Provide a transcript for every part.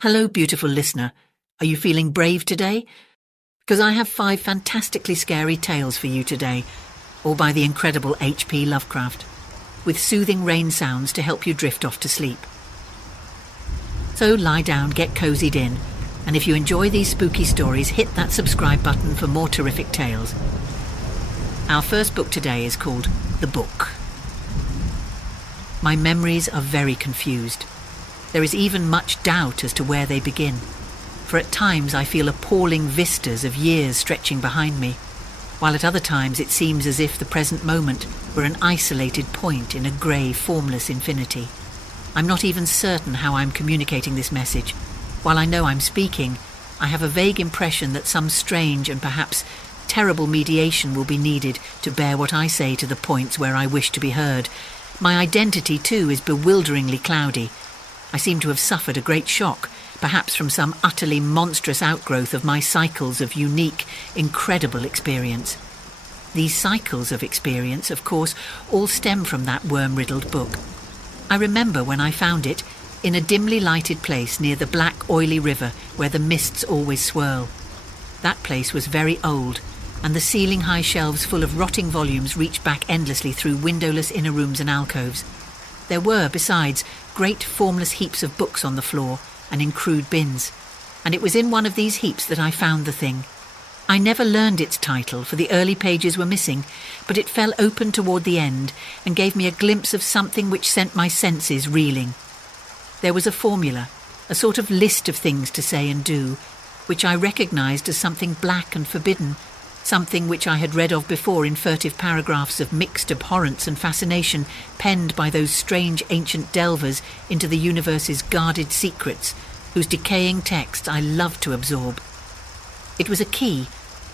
Hello, beautiful listener. Are you feeling brave today? Because I have 5 fantastically scary tales for you today, all by the incredible HP Lovecraft, with soothing rain sounds to help you drift off to sleep. So lie down, get cozied in, and if you enjoy these spooky stories, hit that subscribe button for more terrific tales. Our first book today is called The Book. My memories are very confused. There is even much doubt as to where they begin, for at times I feel appalling vistas of years stretching behind me, while at other times it seems as if the present moment were an isolated point in a grey, formless infinity. I'm not even certain how I'm communicating this message. While I know I'm speaking, I have a vague impression that some strange and perhaps terrible mediation will be needed to bear what I say to the points where I wish to be heard. My identity, too, is bewilderingly cloudy. I seem to have suffered a great shock, perhaps from some utterly monstrous outgrowth of my cycles of unique, incredible experience. These cycles of experience, of course, all stem from that worm-riddled book. I remember when I found it, in a dimly lighted place near the black, oily river where the mists always swirl. That place was very old, and the ceiling-high shelves full of rotting volumes reached back endlessly through windowless inner rooms and alcoves. There were, besides, great formless heaps of books on the floor and in crude bins, and it was in one of these heaps that I found the thing. I never learned its title, for the early pages were missing, but it fell open toward the end and gave me a glimpse of something which sent my senses reeling. There was a formula, a sort of list of things to say and do, which I recognized as something black and forbidden, something which I had read of before in furtive paragraphs of mixed abhorrence and fascination penned by those strange ancient delvers into the universe's guarded secrets, whose decaying text I loved to absorb. It was a key,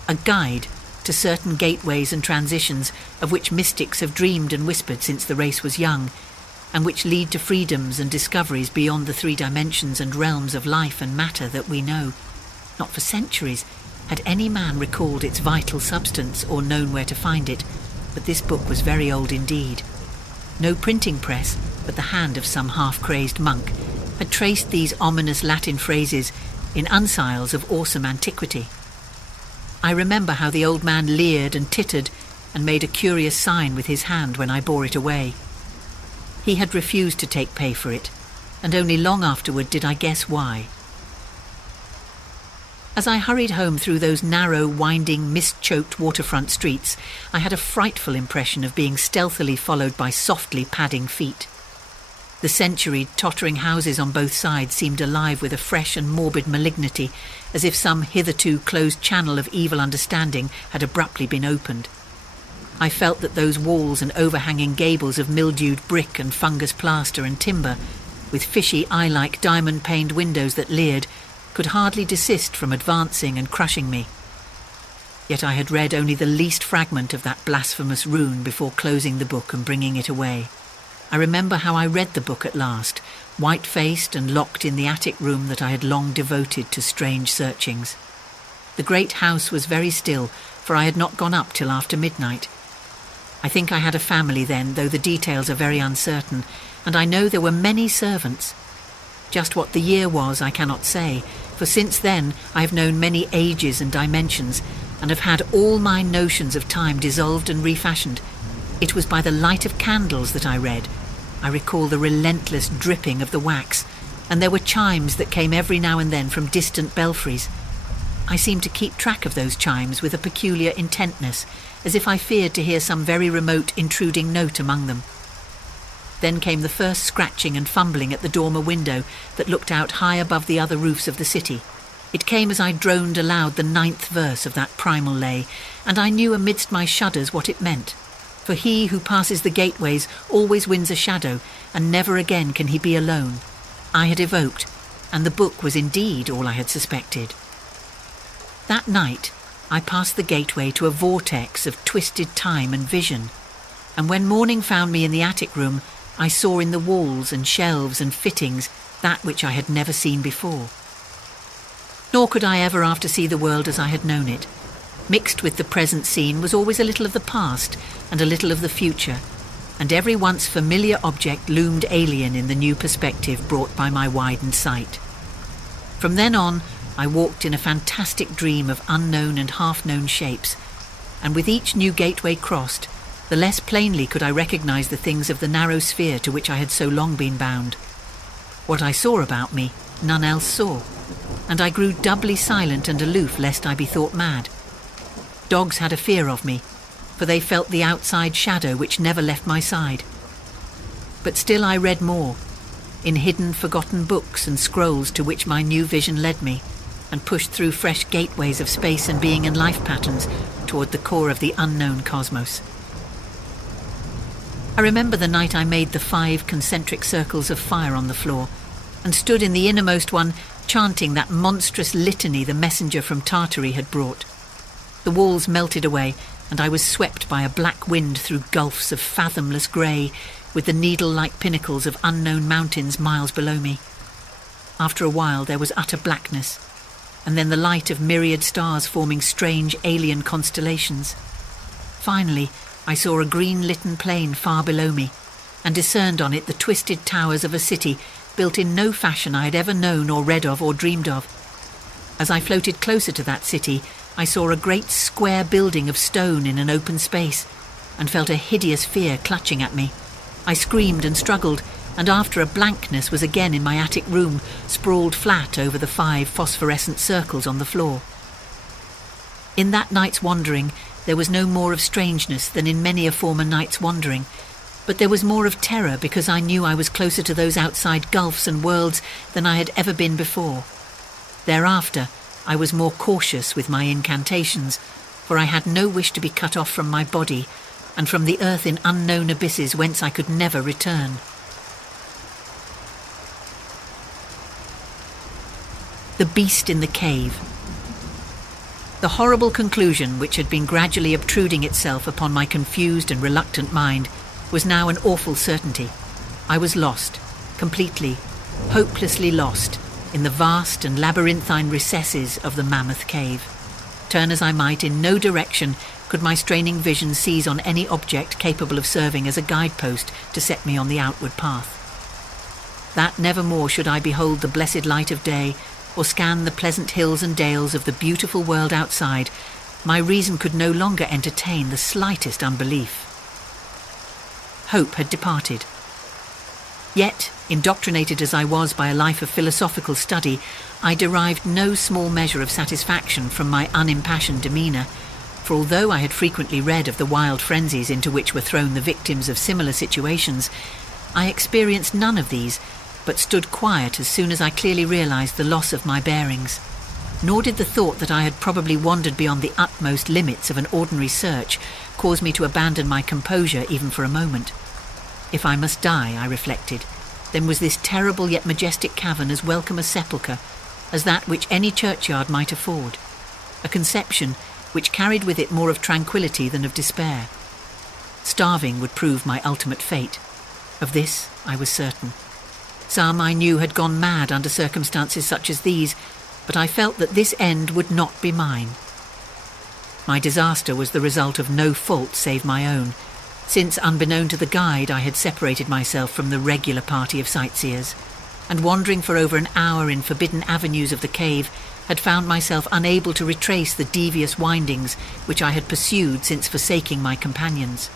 a guide to certain gateways and transitions of which mystics have dreamed and whispered since the race was young, and which lead to freedoms and discoveries beyond the 3 dimensions and realms of life and matter that we know. Not for centuries had any man recalled its vital substance or known where to find it, but this book was very old indeed. No printing press, but the hand of some half-crazed monk, had traced these ominous Latin phrases in uncials of awesome antiquity. I remember how the old man leered and tittered and made a curious sign with his hand when I bore it away. He had refused to take pay for it, and only long afterward did I guess why. As I hurried home through those narrow, winding, mist-choked waterfront streets, I had a frightful impression of being stealthily followed by softly padding feet. The centuried, tottering houses on both sides seemed alive with a fresh and morbid malignity, as if some hitherto closed channel of evil understanding had abruptly been opened. I felt that those walls and overhanging gables of mildewed brick and fungus plaster and timber, with fishy eye-like diamond-paned windows that leered, could hardly desist from advancing and crushing me. Yet I had read only the least fragment of that blasphemous rune before closing the book and bringing it away. I remember how I read the book at last, white-faced and locked in the attic room that I had long devoted to strange searchings. The great house was very still, for I had not gone up till after midnight. I think I had a family then, though the details are very uncertain, and I know there were many servants. Just what the year was I cannot say, for since then I have known many ages and dimensions, and have had all my notions of time dissolved and refashioned. It was by the light of candles that I read. I recall the relentless dripping of the wax, and there were chimes that came every now and then from distant belfries. I seemed to keep track of those chimes with a peculiar intentness, as if I feared to hear some very remote intruding note among them. Then came the first scratching and fumbling at the dormer window that looked out high above the other roofs of the city. It came as I droned aloud the 9th verse of that primal lay, and I knew amidst my shudders what it meant. For he who passes the gateways always wins a shadow, and never again can he be alone. I had evoked, and the book was indeed all I had suspected. That night I passed the gateway to a vortex of twisted time and vision, and when morning found me in the attic room, I saw in the walls and shelves and fittings that which I had never seen before. Nor could I ever after see the world as I had known it. Mixed with the present scene was always a little of the past and a little of the future, and every once familiar object loomed alien in the new perspective brought by my widened sight. From then on, I walked in a fantastic dream of unknown and half-known shapes, and with each new gateway crossed, the less plainly could I recognize the things of the narrow sphere to which I had so long been bound. What I saw about me, none else saw, and I grew doubly silent and aloof lest I be thought mad. Dogs had a fear of me, for they felt the outside shadow which never left my side. But still I read more, in hidden, forgotten books and scrolls to which my new vision led me, and pushed through fresh gateways of space and being and life patterns toward the core of the unknown cosmos. I remember the night I made the 5 concentric circles of fire on the floor, and stood in the innermost one chanting that monstrous litany the messenger from Tartary had brought. The walls melted away, and I was swept by a black wind through gulfs of fathomless grey, with the needle-like pinnacles of unknown mountains miles below me. After a while there was utter blackness, and then the light of myriad stars forming strange alien constellations. Finally, I saw a green-litten plain far below me, and discerned on it the twisted towers of a city built in no fashion I had ever known or read of or dreamed of. As I floated closer to that city, I saw a great square building of stone in an open space, and felt a hideous fear clutching at me. I screamed and struggled, and after a blankness was again in my attic room, sprawled flat over the 5 phosphorescent circles on the floor. In that night's wandering, there was no more of strangeness than in many a former night's wandering, but there was more of terror because I knew I was closer to those outside gulfs and worlds than I had ever been before. Thereafter, I was more cautious with my incantations, for I had no wish to be cut off from my body, and from the earth in unknown abysses whence I could never return. The Beast in the Cave. The horrible conclusion which had been gradually obtruding itself upon my confused and reluctant mind was now an awful certainty. I was lost, completely, hopelessly lost, in the vast and labyrinthine recesses of the Mammoth Cave. Turn as I might, in no direction could my straining vision seize on any object capable of serving as a guidepost to set me on the outward path. That nevermore should I behold the blessed light of day, or scan the pleasant hills and dales of the beautiful world outside, my reason could no longer entertain the slightest unbelief. Hope had departed. Yet, indoctrinated as I was by a life of philosophical study, I derived no small measure of satisfaction from my unimpassioned demeanour, for although I had frequently read of the wild frenzies into which were thrown the victims of similar situations, I experienced none of these, but stood quiet as soon as I clearly realised the loss of my bearings. Nor did the thought that I had probably wandered beyond the utmost limits of an ordinary search cause me to abandon my composure even for a moment. If I must die, I reflected, then was this terrible yet majestic cavern as welcome a sepulchre as that which any churchyard might afford, a conception which carried with it more of tranquillity than of despair. Starving would prove my ultimate fate. Of this I was certain. Some I knew had gone mad under circumstances such as these, but I felt that this end would not be mine. My disaster was the result of no fault save my own, since, unbeknown to the guide, I had separated myself from the regular party of sightseers, and wandering for over an hour in forbidden avenues of the cave, had found myself unable to retrace the devious windings which I had pursued since forsaking my companions.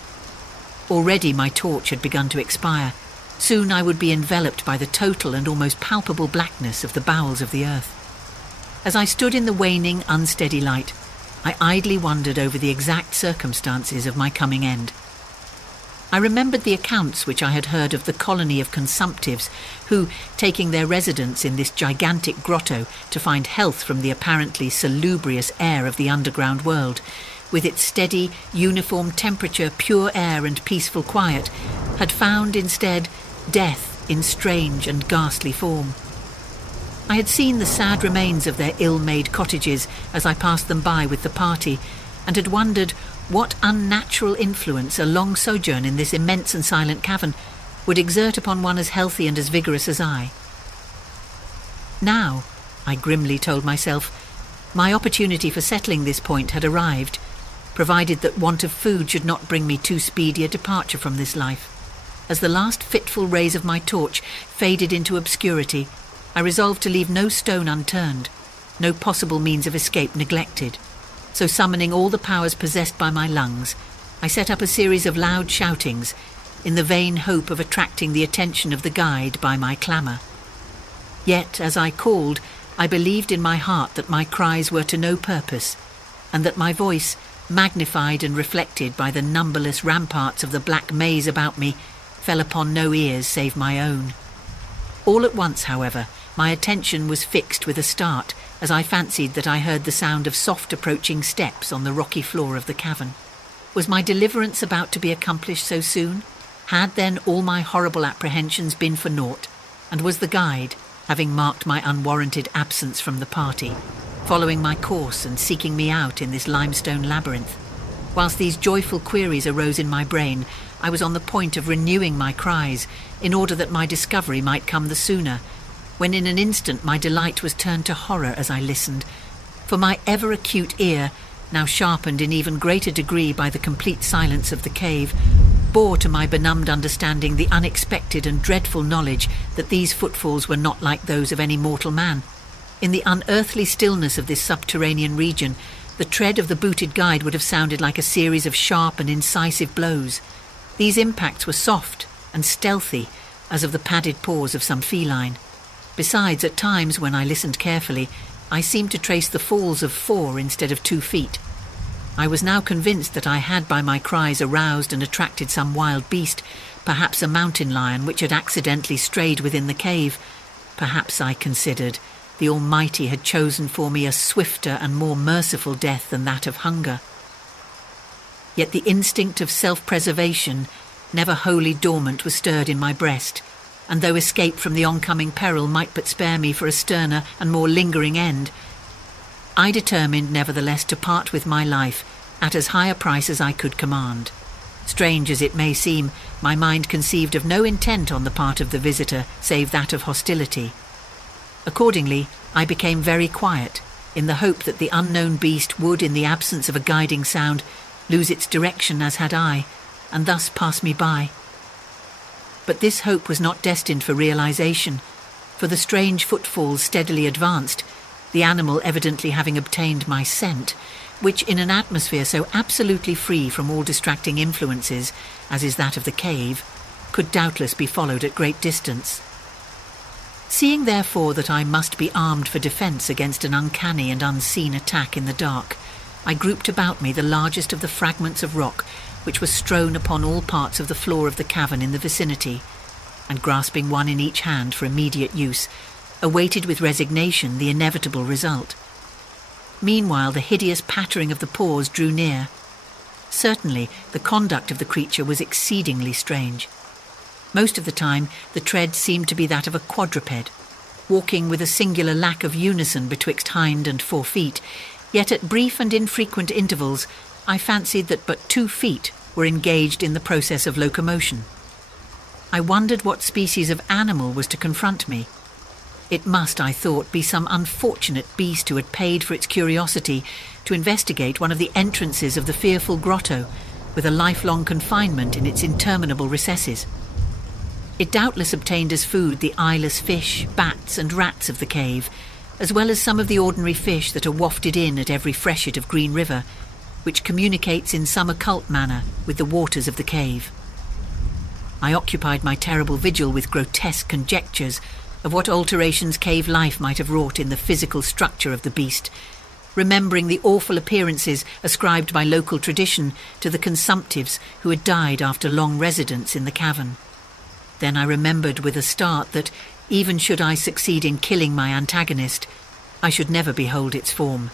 Already my torch had begun to expire. Soon I would be enveloped by the total and almost palpable blackness of the bowels of the earth. As I stood in the waning, unsteady light, I idly wondered over the exact circumstances of my coming end. I remembered the accounts which I had heard of the colony of consumptives who, taking their residence in this gigantic grotto to find health from the apparently salubrious air of the underground world, with its steady, uniform temperature, pure air and peaceful quiet, had found instead death in strange and ghastly form. I had seen the sad remains of their ill-made cottages as I passed them by with the party, and had wondered what unnatural influence a long sojourn in this immense and silent cavern would exert upon one as healthy and as vigorous as I. Now, I grimly told myself, my opportunity for settling this point had arrived, provided that want of food should not bring me too speedy a departure from this life. As the last fitful rays of my torch faded into obscurity, I resolved to leave no stone unturned, no possible means of escape neglected. So summoning all the powers possessed by my lungs, I set up a series of loud shoutings in the vain hope of attracting the attention of the guide by my clamour. Yet, as I called, I believed in my heart that my cries were to no purpose, and that my voice, magnified and reflected by the numberless ramparts of the black maze about me, fell upon no ears save my own. All at once, however, my attention was fixed with a start as I fancied that I heard the sound of soft approaching steps on the rocky floor of the cavern. Was my deliverance about to be accomplished so soon? Had then all my horrible apprehensions been for naught, and was the guide, having marked my unwarranted absence from the party, following my course and seeking me out in this limestone labyrinth? Whilst these joyful queries arose in my brain, I was on the point of renewing my cries, in order that my discovery might come the sooner, when in an instant my delight was turned to horror as I listened, for my ever-acute ear, now sharpened in even greater degree by the complete silence of the cave, bore to my benumbed understanding the unexpected and dreadful knowledge that these footfalls were not like those of any mortal man. In the unearthly stillness of this subterranean region, the tread of the booted guide would have sounded like a series of sharp and incisive blows. These impacts were soft and stealthy, as of the padded paws of some feline. Besides, at times, when I listened carefully, I seemed to trace the falls of 4 instead of 2 feet. I was now convinced that I had by my cries aroused and attracted some wild beast, perhaps a mountain lion which had accidentally strayed within the cave. Perhaps, I considered, the Almighty had chosen for me a swifter and more merciful death than that of hunger. Yet the instinct of self-preservation, never wholly dormant, was stirred in my breast, and though escape from the oncoming peril might but spare me for a sterner and more lingering end, I determined nevertheless to part with my life at as high a price as I could command. Strange as it may seem, my mind conceived of no intent on the part of the visitor save that of hostility. Accordingly, I became very quiet, in the hope that the unknown beast would, in the absence of a guiding sound, lose its direction as had I, and thus pass me by. But this hope was not destined for realization, for the strange footfalls steadily advanced, the animal evidently having obtained my scent, which in an atmosphere so absolutely free from all distracting influences, as is that of the cave, could doubtless be followed at great distance. Seeing therefore that I must be armed for defence against an uncanny and unseen attack in the dark, I grouped about me the largest of the fragments of rock which were strewn upon all parts of the floor of the cavern in the vicinity, and grasping one in each hand for immediate use, awaited with resignation the inevitable result. Meanwhile, the hideous pattering of the paws drew near. Certainly, the conduct of the creature was exceedingly strange. Most of the time, the tread seemed to be that of a quadruped, walking with a singular lack of unison betwixt hind and 4 feet, yet at brief and infrequent intervals I fancied that but 2 feet were engaged in the process of locomotion. I wondered what species of animal was to confront me. It must, I thought, be some unfortunate beast who had paid for its curiosity to investigate one of the entrances of the fearful grotto, with a lifelong confinement in its interminable recesses. It doubtless obtained as food the eyeless fish, bats and rats of the cave, as well as some of the ordinary fish that are wafted in at every freshet of Green River, which communicates in some occult manner with the waters of the cave. I occupied my terrible vigil with grotesque conjectures of what alterations cave life might have wrought in the physical structure of the beast, remembering the awful appearances ascribed by local tradition to the consumptives who had died after long residence in the cavern. Then I remembered with a start that, even should I succeed in killing my antagonist, I should never behold its form,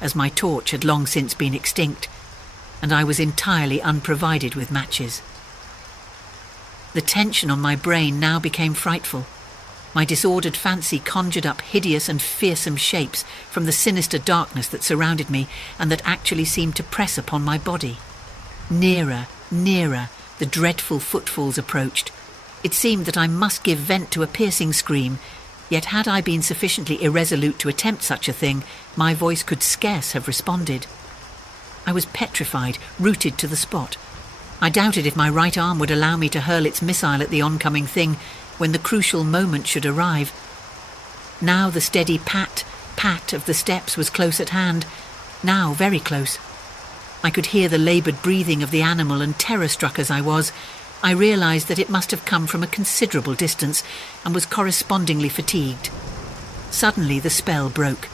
as my torch had long since been extinct, and I was entirely unprovided with matches. The tension on my brain now became frightful. My disordered fancy conjured up hideous and fearsome shapes from the sinister darkness that surrounded me and that actually seemed to press upon my body. Nearer, nearer, the dreadful footfalls approached. It seemed that I must give vent to a piercing scream, yet had I been sufficiently irresolute to attempt such a thing, my voice could scarce have responded. I was petrified, rooted to the spot. I doubted if my right arm would allow me to hurl its missile at the oncoming thing when the crucial moment should arrive. Now the steady pat, pat of the steps was close at hand, now very close. I could hear the laboured breathing of the animal, and terror-struck as I was, I realised that it must have come from a considerable distance and was correspondingly fatigued. Suddenly the spell broke.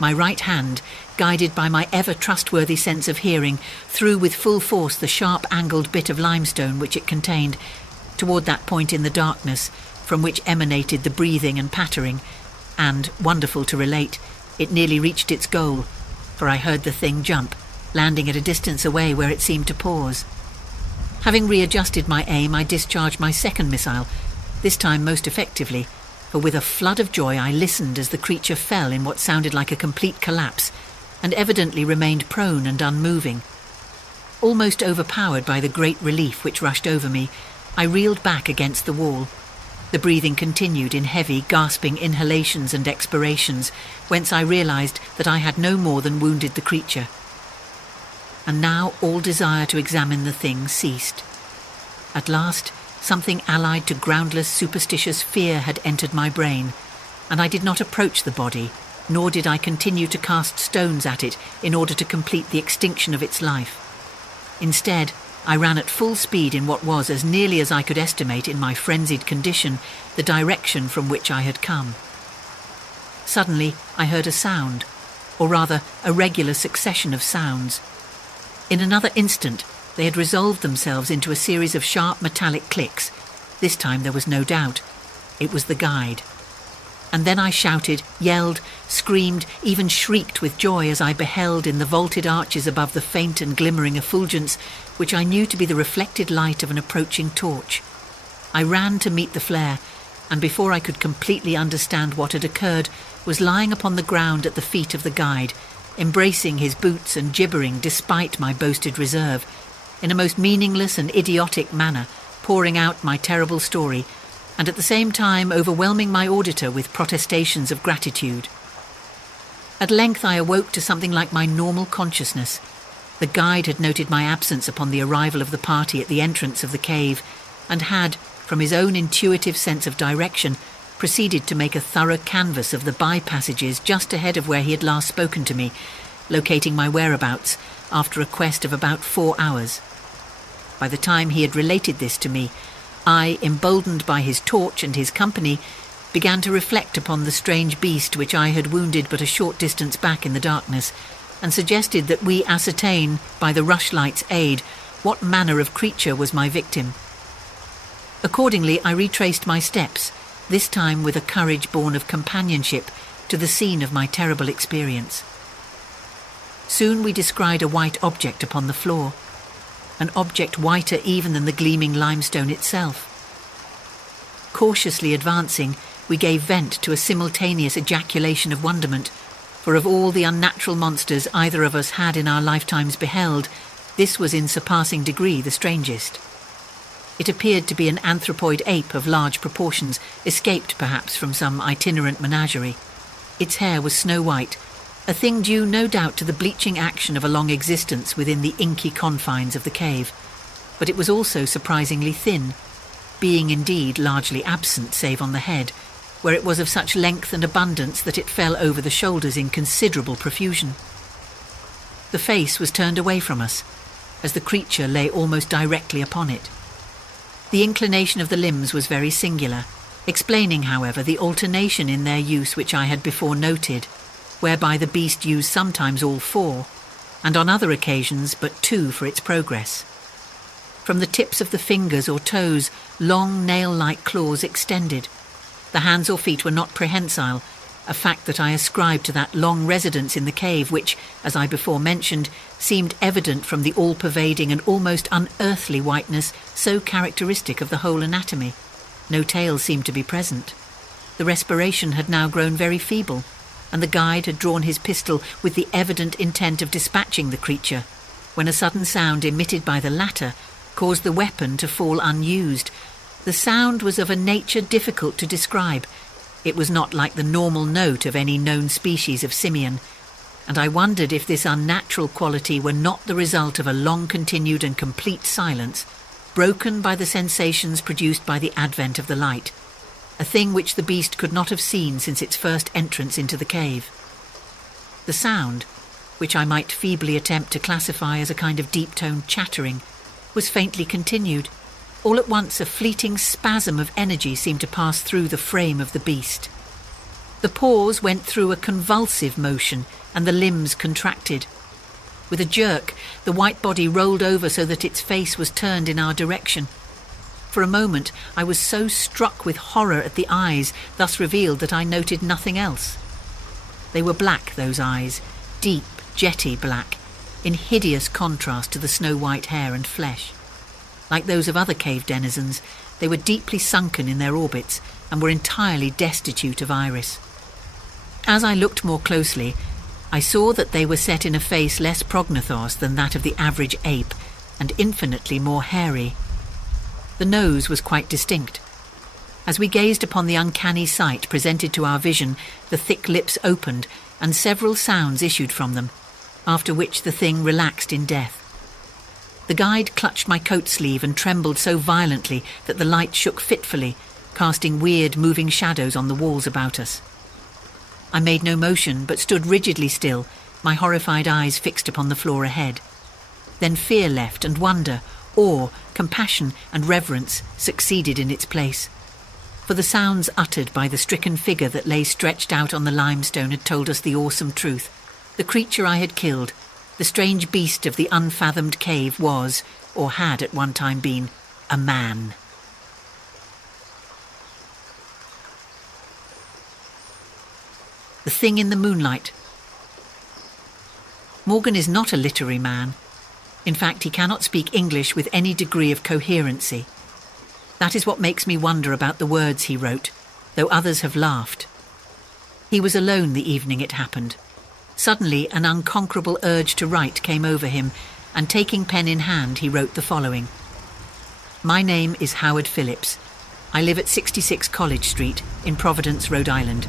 My right hand, guided by my ever-trustworthy sense of hearing, threw with full force the sharp-angled bit of limestone which it contained, toward that point in the darkness from which emanated the breathing and pattering, and, wonderful to relate, it nearly reached its goal, for I heard the thing jump, landing at a distance away where it seemed to pause. Having readjusted my aim, I discharged my second missile, this time most effectively, for with a flood of joy I listened as the creature fell in what sounded like a complete collapse, and evidently remained prone and unmoving. Almost overpowered by the great relief which rushed over me, I reeled back against the wall. The breathing continued in heavy, gasping inhalations and expirations, whence I realised that I had no more than wounded the creature. And now all desire to examine the thing ceased. At last, something allied to groundless, superstitious fear had entered my brain, and I did not approach the body, nor did I continue to cast stones at it in order to complete the extinction of its life. Instead, I ran at full speed in what was, as nearly as I could estimate in my frenzied condition, the direction from which I had come. Suddenly, I heard a sound, or rather a regular succession of sounds. In another instant, they had resolved themselves into a series of sharp metallic clicks. This time there was no doubt. It was the guide. And then I shouted, yelled, screamed, even shrieked with joy as I beheld in the vaulted arches above the faint and glimmering effulgence, which I knew to be the reflected light of an approaching torch. I ran to meet the flare, and before I could completely understand what had occurred, was lying upon the ground at the feet of the guide, embracing his boots and gibbering despite my boasted reserve, in a most meaningless and idiotic manner, pouring out my terrible story, and at the same time overwhelming my auditor with protestations of gratitude. At length I awoke to something like my normal consciousness. The guide had noted my absence upon the arrival of the party at the entrance of the cave, and had, from his own intuitive sense of direction, proceeded to make a thorough canvass of the by-passages just ahead of where he had last spoken to me, locating my whereabouts after a quest of about 4 hours. By the time he had related this to me, I, emboldened by his torch and his company, began to reflect upon the strange beast which I had wounded but a short distance back in the darkness, and suggested that we ascertain, by the rushlight's aid, what manner of creature was my victim. Accordingly, I retraced my steps, this time with a courage born of companionship, to the scene of my terrible experience. Soon we descried a white object upon the floor, an object whiter even than the gleaming limestone itself. Cautiously advancing, we gave vent to a simultaneous ejaculation of wonderment, for of all the unnatural monsters either of us had in our lifetimes beheld, this was in surpassing degree the strangest. It appeared to be an anthropoid ape of large proportions, escaped perhaps from some itinerant menagerie. Its hair was snow-white, a thing due no doubt to the bleaching action of a long existence within the inky confines of the cave, but it was also surprisingly thin, being indeed largely absent save on the head, where it was of such length and abundance that it fell over the shoulders in considerable profusion. The face was turned away from us, as the creature lay almost directly upon it. The inclination of the limbs was very singular, explaining, however, the alternation in their use which I had before noted, whereby the beast used sometimes all 4, and on other occasions but 2 for its progress. From the tips of the fingers or toes, long nail-like claws extended. The hands or feet were not prehensile, a fact that I ascribed to that long residence in the cave which, as I before mentioned, seemed evident from the all-pervading and almost unearthly whiteness so characteristic of the whole anatomy. No tail seemed to be present. The respiration had now grown very feeble, and the guide had drawn his pistol with the evident intent of dispatching the creature, when a sudden sound emitted by the latter caused the weapon to fall unused. The sound was of a nature difficult to describe. It was not like the normal note of any known species of simian, and I wondered if this unnatural quality were not the result of a long-continued and complete silence, broken by the sensations produced by the advent of the light. a thing which the beast could not have seen since its first entrance into the cave. The sound, which I might feebly attempt to classify as a kind of deep-toned chattering, was faintly continued. All at once a fleeting spasm of energy seemed to pass through the frame of the beast. The paws went through a convulsive motion and the limbs contracted. With a jerk, the white body rolled over so that its face was turned in our direction. For a moment, I was so struck with horror at the eyes thus revealed that I noted nothing else. They were black, those eyes, deep, jetty black, in hideous contrast to the snow-white hair and flesh. Like those of other cave denizens, they were deeply sunken in their orbits and were entirely destitute of iris. As I looked more closely, I saw that they were set in a face less prognathos than that of the average ape, and infinitely more hairy. The nose was quite distinct. As we gazed upon the uncanny sight presented to our vision, the thick lips opened, and several sounds issued from them, after which the thing relaxed in death. The guide clutched my coat sleeve and trembled so violently that the light shook fitfully, casting weird, moving shadows on the walls about us. I made no motion, but stood rigidly still, my horrified eyes fixed upon the floor ahead. Then fear left, and wonder, awe, compassion, and reverence succeeded in its place. For the sounds uttered by the stricken figure that lay stretched out on the limestone had told us the awesome truth. The creature I had killed, the strange beast of the unfathomed cave, was, or had at one time been, a man. The Thing in the Moonlight. Morgan is not a literary man. In fact, he cannot speak English with any degree of coherency. That is what makes me wonder about the words he wrote, though others have laughed. He was alone the evening it happened. Suddenly, an unconquerable urge to write came over him, and taking pen in hand, he wrote the following. My name is Howard Phillips. I live at 66 College Street in Providence, Rhode Island.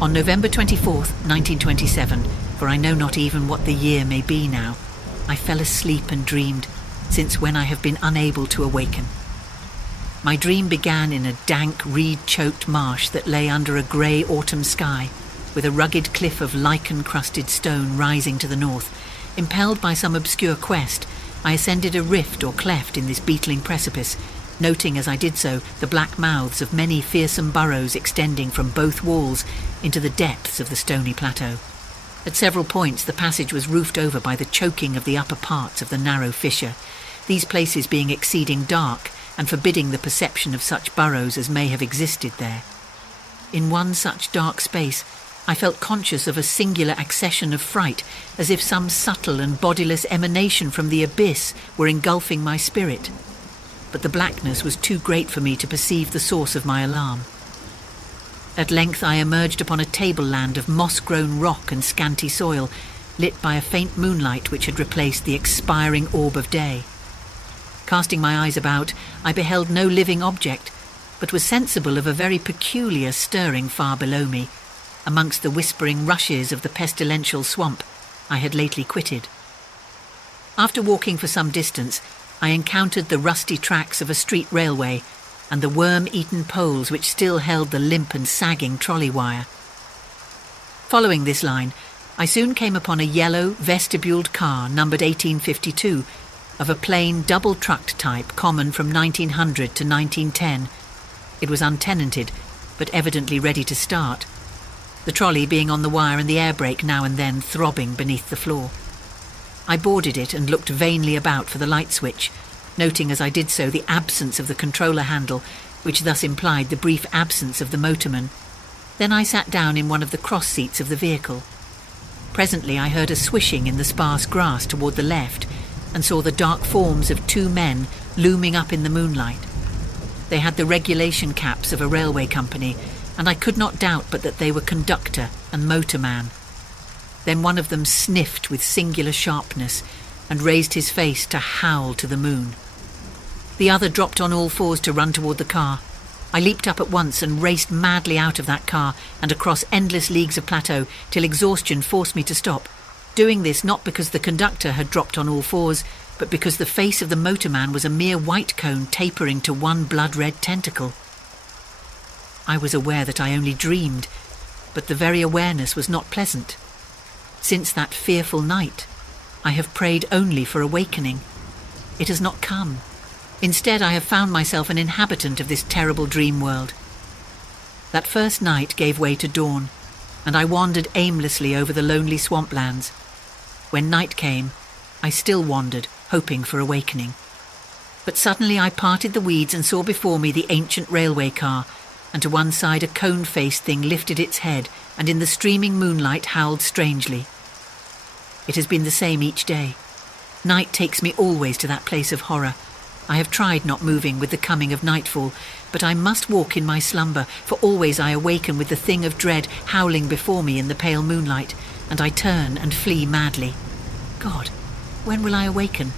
On November 24th, 1927, for I know not even what the year may be now, I fell asleep and dreamed, since when I have been unable to awaken. My dream began in a dank, reed-choked marsh that lay under a grey autumn sky, with a rugged cliff of lichen-crusted stone rising to the north. Impelled by some obscure quest, I ascended a rift or cleft in this beetling precipice, noting as I did so the black mouths of many fearsome burrows extending from both walls into the depths of the stony plateau. At several points the passage was roofed over by the choking of the upper parts of the narrow fissure, these places being exceeding dark and forbidding the perception of such burrows as may have existed there. In one such dark space, I felt conscious of a singular accession of fright, as if some subtle and bodiless emanation from the abyss were engulfing my spirit. But the blackness was too great for me to perceive the source of my alarm. At length I emerged upon a tableland of moss-grown rock and scanty soil, lit by a faint moonlight which had replaced the expiring orb of day. Casting my eyes about, I beheld no living object, but was sensible of a very peculiar stirring far below me, amongst the whispering rushes of the pestilential swamp I had lately quitted. After walking for some distance, I encountered the rusty tracks of a street railway and the worm-eaten poles which still held the limp and sagging trolley wire. Following this line, I soon came upon a yellow, vestibuled car numbered 1852, of a plain, double-trucked type common from 1900 to 1910. It was untenanted, but evidently ready to start, the trolley being on the wire and the air brake now and then throbbing beneath the floor. I boarded it and looked vainly about for the light switch, noting as I did so the absence of the controller handle, which thus implied the brief absence of the motorman. Then I sat down in one of the cross seats of the vehicle. Presently I heard a swishing in the sparse grass toward the left, and saw the dark forms of two men looming up in the moonlight. They had the regulation caps of a railway company, and I could not doubt but that they were conductor and motorman. Then one of them sniffed with singular sharpness and raised his face to howl to the moon. The other dropped on all fours to run toward the car. I leaped up at once and raced madly out of that car and across endless leagues of plateau till exhaustion forced me to stop, doing this not because the conductor had dropped on all fours, but because the face of the motorman was a mere white cone tapering to one blood-red tentacle. I was aware that I only dreamed, but the very awareness was not pleasant. Since that fearful night, I have prayed only for awakening. It has not come. Instead, I have found myself an inhabitant of this terrible dream world. That first night gave way to dawn, and I wandered aimlessly over the lonely swamplands. When night came, I still wandered, hoping for awakening. But suddenly I parted the weeds and saw before me the ancient railway car, and to one side a cone-faced thing lifted its head and in the streaming moonlight howled strangely. It has been the same each day. Night takes me always to that place of horror. I have tried not moving with the coming of nightfall, but I must walk in my slumber, for always I awaken with the thing of dread howling before me in the pale moonlight, and I turn and flee madly. God, when will I awaken?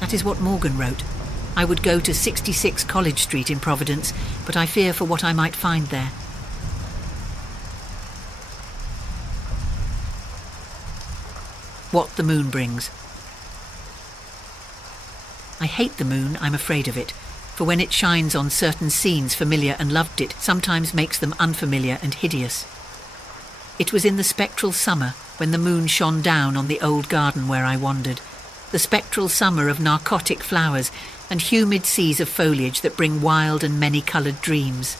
That is what Morgan wrote. I would go to 66 College Street in Providence, but I fear for what I might find there. What the moon brings. I hate the moon, I'm afraid of it, for when it shines on certain scenes familiar and loved it, sometimes makes them unfamiliar and hideous. It was in the spectral summer when the moon shone down on the old garden where I wandered, the spectral summer of narcotic flowers and humid seas of foliage that bring wild and many-coloured dreams.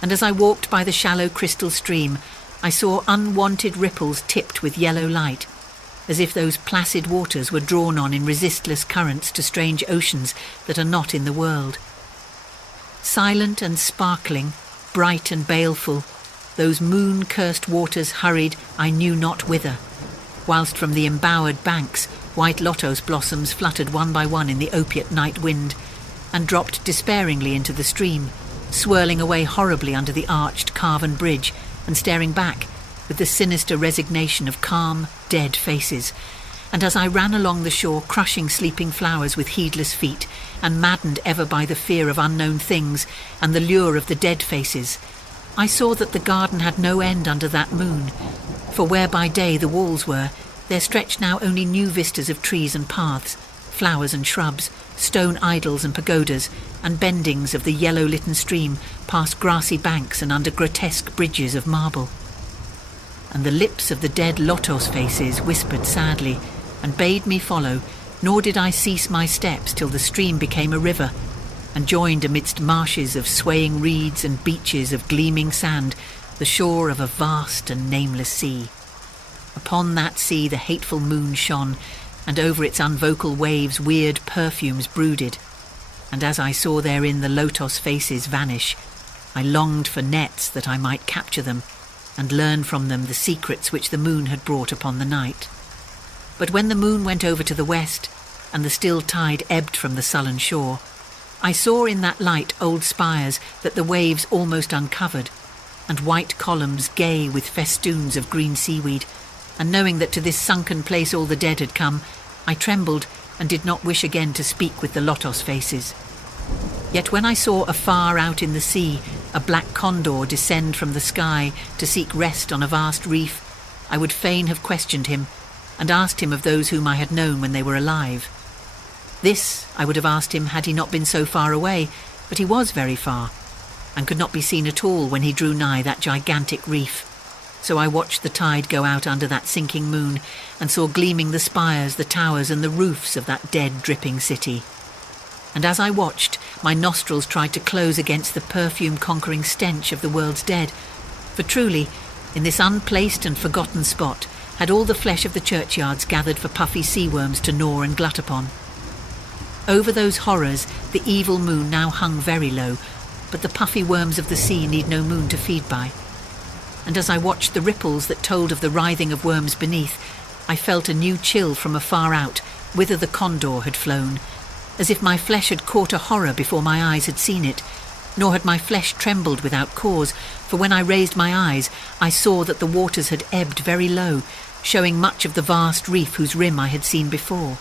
And as I walked by the shallow crystal stream, I saw unwanted ripples tipped with yellow light, as if those placid waters were drawn on in resistless currents to strange oceans that are not in the world. Silent and sparkling, bright and baleful, those moon-cursed waters hurried I knew not whither, whilst from the embowered banks white lotos blossoms fluttered one by one in the opiate night wind, and dropped despairingly into the stream, swirling away horribly under the arched carven bridge, and staring back with the sinister resignation of calm, dead faces. And as I ran along the shore, crushing sleeping flowers with heedless feet, and maddened ever by the fear of unknown things and the lure of the dead faces, I saw that the garden had no end under that moon, for where by day the walls were, there stretched now only new vistas of trees and paths, flowers and shrubs, stone idols and pagodas, and bendings of the yellow-litten stream past grassy banks and under grotesque bridges of marble. And the lips of the dead lotos faces whispered sadly, and bade me follow, nor did I cease my steps till the stream became a river, and joined amidst marshes of swaying reeds and beaches of gleaming sand the shore of a vast and nameless sea. Upon that sea the hateful moon shone, and over its unvocal waves weird perfumes brooded, and as I saw therein the lotos faces vanish, I longed for nets that I might capture them, and learn from them the secrets which the moon had brought upon the night. But when the moon went over to the west, and the still tide ebbed from the sullen shore, I saw in that light old spires that the waves almost uncovered, and white columns gay with festoons of green seaweed, and knowing that to this sunken place all the dead had come, I trembled and did not wish again to speak with the lotos faces. Yet when I saw afar out in the sea a black condor descend from the sky to seek rest on a vast reef, I would fain have questioned him, and asked him of those whom I had known when they were alive. This I would have asked him had he not been so far away, but he was very far, and could not be seen at all when he drew nigh that gigantic reef. So I watched the tide go out under that sinking moon, and saw gleaming the spires, the towers, and the roofs of that dead, dripping city. And as I watched, my nostrils tried to close against the perfume-conquering stench of the world's dead, for truly, in this unplaced and forgotten spot, had all the flesh of the churchyards gathered for puffy sea worms to gnaw and glut upon. Over those horrors the evil moon now hung very low, but the puffy worms of the sea need no moon to feed by. And as I watched the ripples that told of the writhing of worms beneath, I felt a new chill from afar out, whither the condor had flown, as if my flesh had caught a horror before my eyes had seen it, nor had my flesh trembled without cause, for when I raised my eyes, I saw that the waters had ebbed very low, showing much of the vast reef whose rim I had seen before.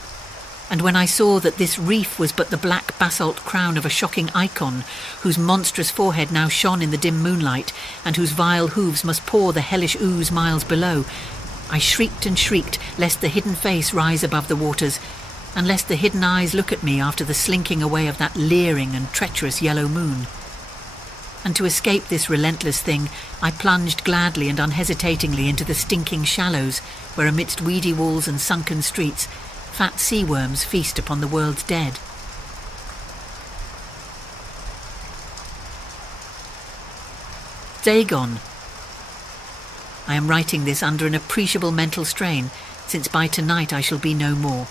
And when I saw that this reef was but the black basalt crown of a shocking icon, whose monstrous forehead now shone in the dim moonlight, and whose vile hooves must pour the hellish ooze miles below, I shrieked and shrieked, lest the hidden face rise above the waters, and lest the hidden eyes look at me after the slinking away of that leering and treacherous yellow moon. and to escape this relentless thing, I plunged gladly and unhesitatingly into the stinking shallows, where amidst weedy walls and sunken streets, fat sea worms feast upon the world's dead. Dagon. I am writing this under an appreciable mental strain, since by tonight I shall be no more.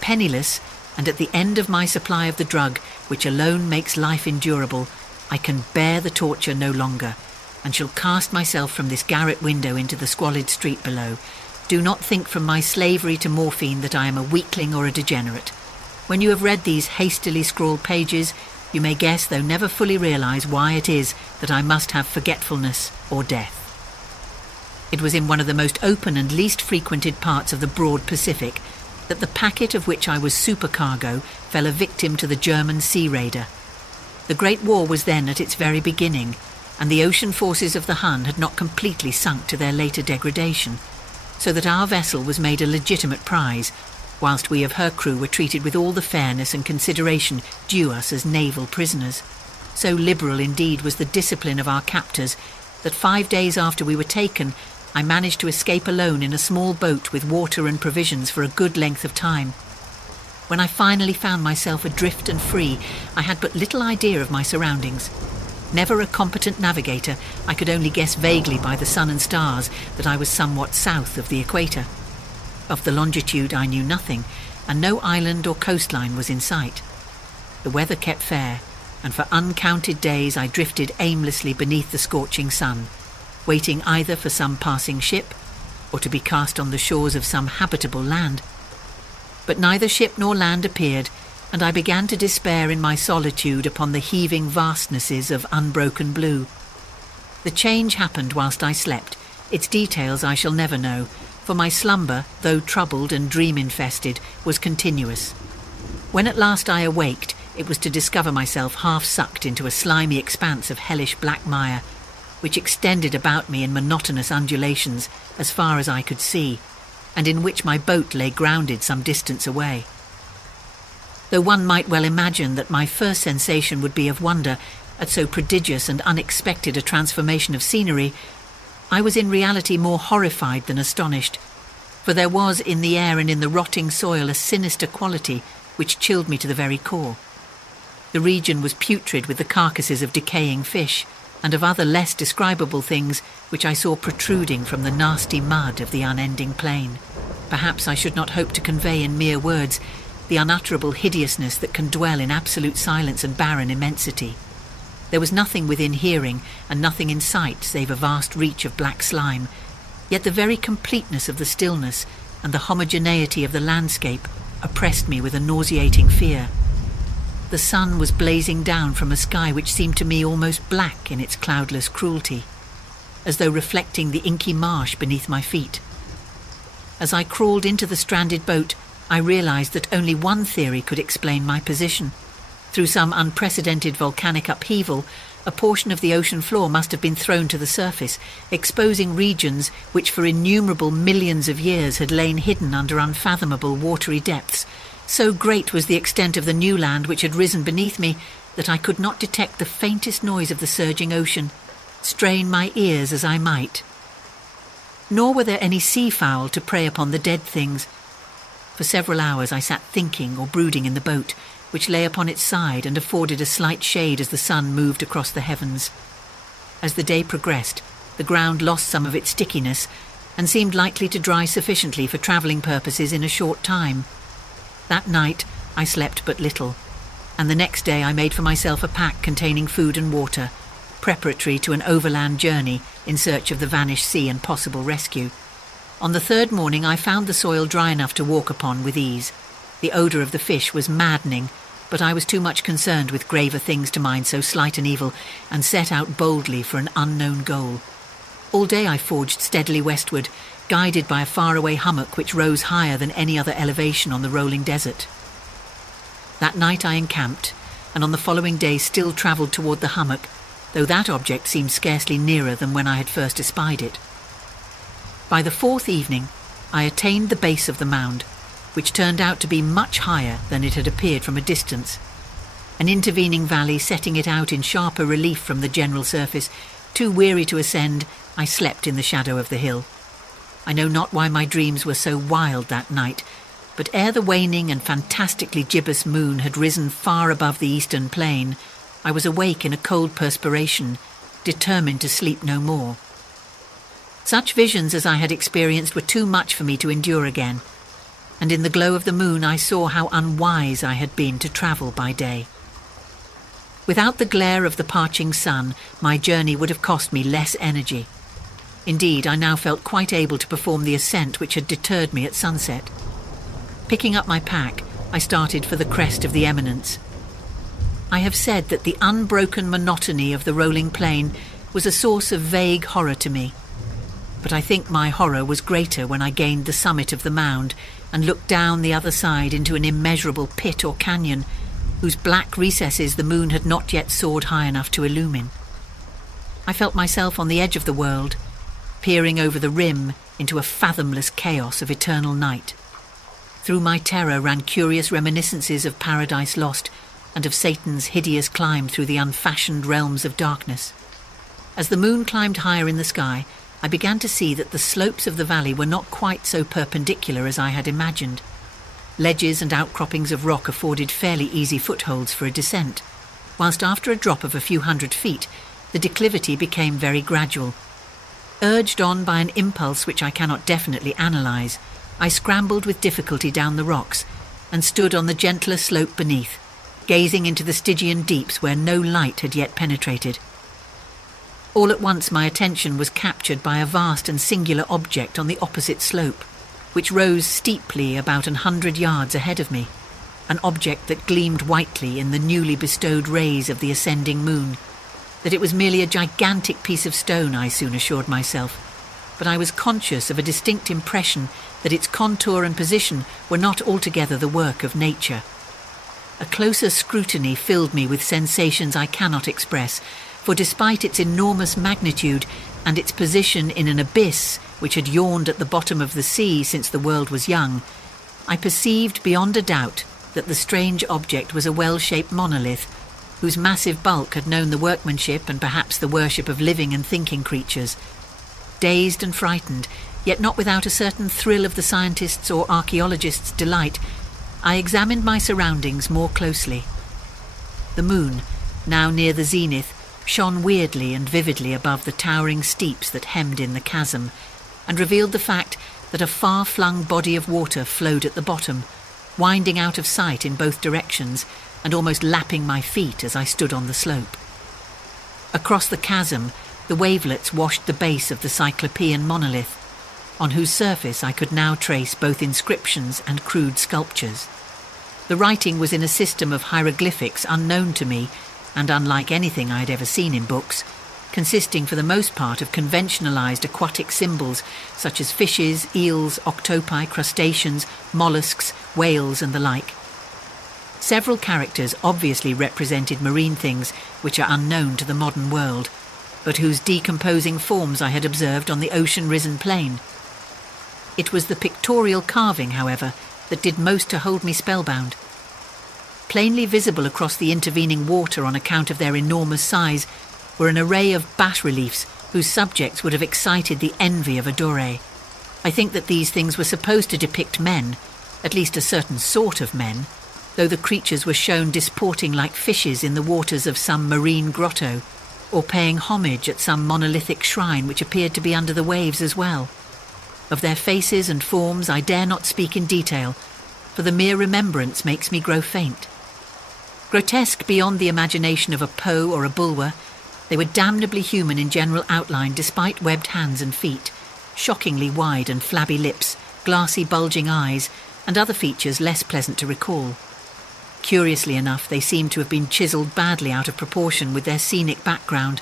Penniless, and at the end of my supply of the drug, which alone makes life endurable, I can bear the torture no longer, and shall cast myself from this garret window into the squalid street below. Do not think from my slavery to morphine that I am a weakling or a degenerate. When you have read these hastily scrawled pages, you may guess, though never fully realise, why it is that I must have forgetfulness or death. It was in one of the most open and least frequented parts of the broad Pacific that the packet of which I was supercargo fell a victim to the German sea raider. The Great War was then at its very beginning, and the ocean forces of the Hun had not completely sunk to their later degradation, so that our vessel was made a legitimate prize, whilst we of her crew were treated with all the fairness and consideration due us as naval prisoners. So liberal indeed was the discipline of our captors that 5 days after we were taken, I managed to escape alone in a small boat with water and provisions for a good length of time. When I finally found myself adrift and free, I had but little idea of my surroundings. Never a competent navigator, I could only guess vaguely by the sun and stars that I was somewhat south of the equator. Of the longitude I knew nothing, and no island or coastline was in sight. The weather kept fair, and for uncounted days I drifted aimlessly beneath the scorching sun, waiting either for some passing ship or to be cast on the shores of some habitable land. But neither ship nor land appeared, and I began to despair in my solitude upon the heaving vastnesses of unbroken blue. The change happened whilst I slept. Its details I shall never know, for my slumber, though troubled and dream-infested, was continuous. When at last I awaked, it was to discover myself half-sucked into a slimy expanse of hellish black mire, which extended about me in monotonous undulations as far as I could see, and in which my boat lay grounded some distance away. Though one might well imagine that my first sensation would be of wonder at so prodigious and unexpected a transformation of scenery, I was in reality more horrified than astonished, for there was in the air and in the rotting soil a sinister quality which chilled me to the very core. The region was putrid with the carcasses of decaying fish, and of other less describable things which I saw protruding from the nasty mud of the unending plain. Perhaps I should not hope to convey in mere words the unutterable hideousness that can dwell in absolute silence and barren immensity. There was nothing within hearing and nothing in sight save a vast reach of black slime, yet the very completeness of the stillness and the homogeneity of the landscape oppressed me with a nauseating fear. The sun was blazing down from a sky which seemed to me almost black in its cloudless cruelty, as though reflecting the inky marsh beneath my feet. As I crawled into the stranded boat, I realized that only one theory could explain my position. Through some unprecedented volcanic upheaval, a portion of the ocean floor must have been thrown to the surface, exposing regions which for innumerable millions of years had lain hidden under unfathomable watery depths. So great was the extent of the new land which had risen beneath me that I could not detect the faintest noise of the surging ocean, strain my ears as I might. Nor were there any seafowl to prey upon the dead things. For several hours I sat thinking or brooding in the boat, which lay upon its side and afforded a slight shade as the sun moved across the heavens. As the day progressed, the ground lost some of its stickiness and seemed likely to dry sufficiently for travelling purposes in a short time. That night I slept but little, and the next day I made for myself a pack containing food and water, preparatory to an overland journey in search of the vanished sea and possible rescue. On the third morning I found the soil dry enough to walk upon with ease. The odour of the fish was maddening, but I was too much concerned with graver things to mind so slight an evil, and set out boldly for an unknown goal. All day I forged steadily westward, guided by a faraway hummock which rose higher than any other elevation on the rolling desert. That night I encamped, and on the following day still travelled toward the hummock, though that object seemed scarcely nearer than when I had first espied it. By the fourth evening, I attained the base of the mound, which turned out to be much higher than it had appeared from a distance. an intervening valley setting it out in sharper relief from the general surface. Too weary to ascend, I slept in the shadow of the hill. I know not why my dreams were so wild that night, but ere the waning and fantastically gibbous moon had risen far above the eastern plain, I was awake in a cold perspiration, determined to sleep no more. Such visions as I had experienced were too much for me to endure again, and in the glow of the moon I saw how unwise I had been to travel by day. Without the glare of the parching sun, my journey would have cost me less energy. Indeed, I now felt quite able to perform the ascent which had deterred me at sunset. Picking up my pack, I started for the crest of the eminence. I have said that the unbroken monotony of the rolling plain was a source of vague horror to me, but I think my horror was greater when I gained the summit of the mound and looked down the other side into an immeasurable pit or canyon, whose black recesses the moon had not yet soared high enough to illumine. I felt myself on the edge of the world, peering over the rim into a fathomless chaos of eternal night. Through my terror ran curious reminiscences of Paradise Lost and of Satan's hideous climb through the unfashioned realms of darkness. As the moon climbed higher in the sky, I began to see that the slopes of the valley were not quite so perpendicular as I had imagined. Ledges and outcroppings of rock afforded fairly easy footholds for a descent, whilst after a drop of a few 100 feet, the declivity became very gradual. Urged on by an impulse which I cannot definitely analyse, I scrambled with difficulty down the rocks and stood on the gentler slope beneath, gazing into the Stygian deeps where no light had yet penetrated. All at once my attention was captured by a vast and singular object on the opposite slope, which rose steeply about 100 yards ahead of me, an object that gleamed whitely in the newly bestowed rays of the ascending moon. That it was merely a gigantic piece of stone, I soon assured myself, but I was conscious of a distinct impression that its contour and position were not altogether the work of nature. A closer scrutiny filled me with sensations I cannot express, for despite its enormous magnitude and its position in an abyss which had yawned at the bottom of the sea since the world was young, I perceived beyond a doubt that the strange object was a well-shaped monolith, whose massive bulk had known the workmanship and perhaps the worship of living and thinking creatures. Dazed and frightened, yet not without a certain thrill of the scientist's or archaeologist's delight, I examined my surroundings more closely. The moon, now near the zenith, shone weirdly and vividly above the towering steeps that hemmed in the chasm, and revealed the fact that a far-flung body of water flowed at the bottom, winding out of sight in both directions and almost lapping my feet as I stood on the slope. Across the chasm, the wavelets washed the base of the Cyclopean monolith, on whose surface I could now trace both inscriptions and crude sculptures. The writing was in a system of hieroglyphics unknown to me, and unlike anything I had ever seen in books, consisting for the most part of conventionalized aquatic symbols such as fishes, eels, octopi, crustaceans, mollusks, whales and the like. Several characters obviously represented marine things which are unknown to the modern world, but whose decomposing forms I had observed on the ocean-risen plain. It was the pictorial carving, however, that did most to hold me spellbound. Plainly visible across the intervening water on account of their enormous size were an array of bas-reliefs whose subjects would have excited the envy of a Doré. I think that these things were supposed to depict men, at least a certain sort of men, though the creatures were shown disporting like fishes in the waters of some marine grotto, or paying homage at some monolithic shrine which appeared to be under the waves as well. Of their faces and forms I dare not speak in detail, for the mere remembrance makes me grow faint. Grotesque beyond the imagination of a Poe or a Bulwer, they were damnably human in general outline despite webbed hands and feet, shockingly wide and flabby lips, glassy bulging eyes, and other features less pleasant to recall. Curiously enough, they seemed to have been chiselled badly out of proportion with their scenic background,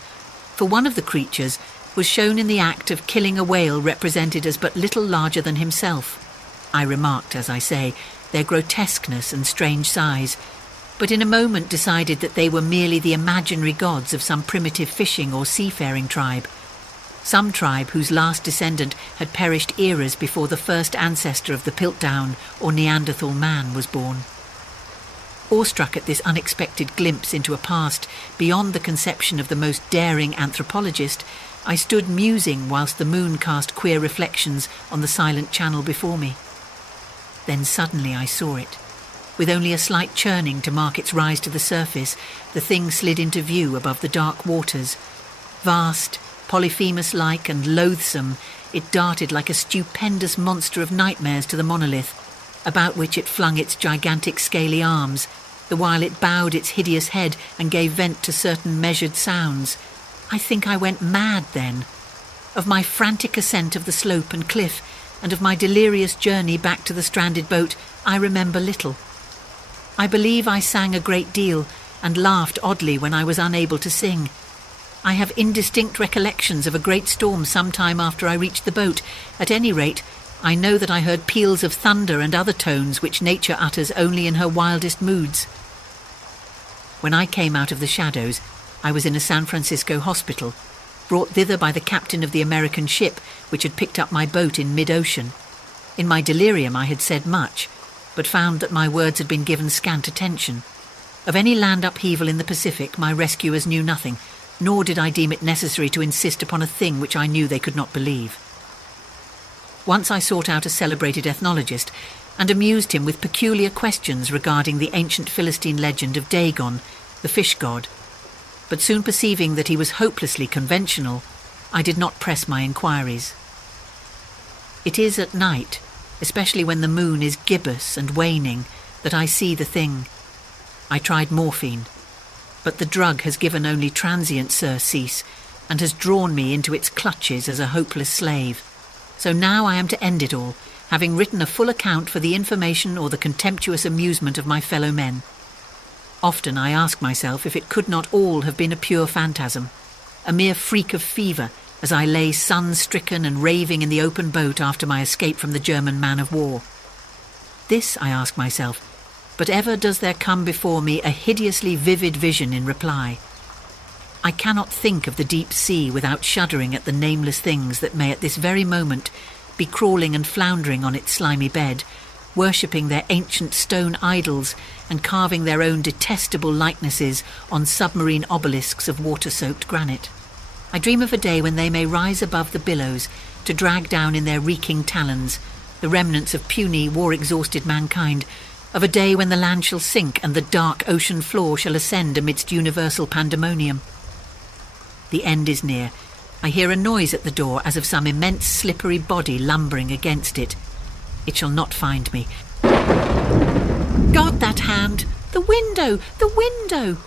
for one of the creatures was shown in the act of killing a whale represented as but little larger than himself. I remarked, as I say, their grotesqueness and strange size, but in a moment decided that they were merely the imaginary gods of some primitive fishing or seafaring tribe, some tribe whose last descendant had perished eras before the first ancestor of the Piltdown or Neanderthal man was born. Awestruck at this unexpected glimpse into a past beyond the conception of the most daring anthropologist, I stood musing whilst the moon cast queer reflections on the silent channel before me. Then suddenly I saw it. With only a slight churning to mark its rise to the surface, the thing slid into view above the dark waters. Vast, Polyphemus-like and loathsome, it darted like a stupendous monster of nightmares to the monolith, about which it flung its gigantic scaly arms, the while it bowed its hideous head and gave vent to certain measured sounds. I think I went mad then. Of my frantic ascent of the slope and cliff, and of my delirious journey back to the stranded boat, I remember little. I believe I sang a great deal and laughed oddly when I was unable to sing. I have indistinct recollections of a great storm some time after I reached the boat. At any rate, I know that I heard peals of thunder and other tones which nature utters only in her wildest moods. When I came out of the shadows, I was in a San Francisco hospital, brought thither by the captain of the American ship which had picked up my boat in mid-ocean. In my delirium I had said much, but found that my words had been given scant attention. Of any land upheaval in the Pacific my rescuers knew nothing, nor did I deem it necessary to insist upon a thing which I knew they could not believe. Once I sought out a celebrated ethnologist and amused him with peculiar questions regarding the ancient Philistine legend of Dagon, the fish god. But soon perceiving that he was hopelessly conventional, I did not press my inquiries. It is at night, especially when the moon is gibbous and waning, that I see the thing. I tried morphine, but the drug has given only transient surcease and has drawn me into its clutches as a hopeless slave. So now I am to end it all, having written a full account for the information or the contemptuous amusement of my fellow men. Often I ask myself if it could not all have been a pure phantasm, a mere freak of fever, as I lay sun-stricken and raving in the open boat after my escape from the German man-of-war. This I ask myself, but ever does there come before me a hideously vivid vision in reply. I cannot think of the deep sea without shuddering at the nameless things that may at this very moment be crawling and floundering on its slimy bed, worshipping their ancient stone idols and carving their own detestable likenesses on submarine obelisks of water-soaked granite. I dream of a day when they may rise above the billows to drag down in their reeking talons the remnants of puny, war-exhausted mankind, of a day when the land shall sink and the dark ocean floor shall ascend amidst universal pandemonium. The end is near. I hear a noise at the door as of some immense slippery body lumbering against it. It shall not find me. God, that hand! The window! The window!